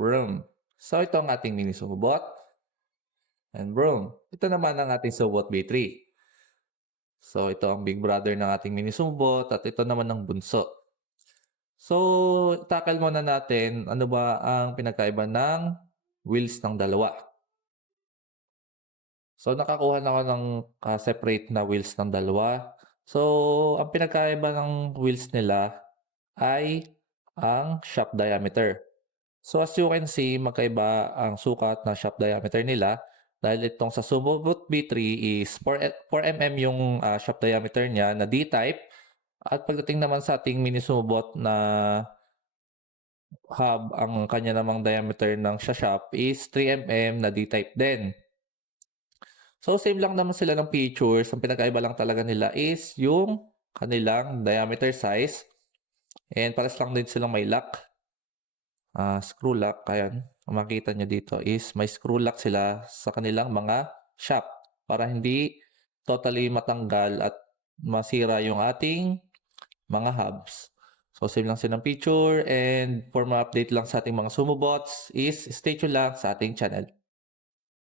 Broom. So ito ang ating mini sumubot. And broom. Ito naman ang ating sumubot B3. So ito ang big brother ng ating mini sumubot at ito naman ang bunso. So tackle muna natin ano ba ang pinagkaiba ng wheels ng dalawa. So nakakuha na ako ng separate na wheels ng dalawa. So ang pinagkaiba ng wheels nila ay ang shaft diameter. So as you can see, magkaiba ang sukat ng shaft diameter nila dahil itong sa Sumubot B3 is 4 mm yung shaft diameter niya na D-type at pagdating naman sa ating mini Sumubot na hub, ang kanya namang diameter ng shaft is 3 mm na D-type din. So same lang naman sila ng features, ang pinagkaiba lang talaga nila is yung kanilang diameter size and pares lang din silang may lock. Screw lock, ayan, makita nyo dito is may screw lock sila sa kanilang mga shaft para hindi totally matanggal at masira yung ating mga hubs. So same lang silang feature and for ma-update lang sa ating mga sumo bots is stay tuned lang sa ating channel.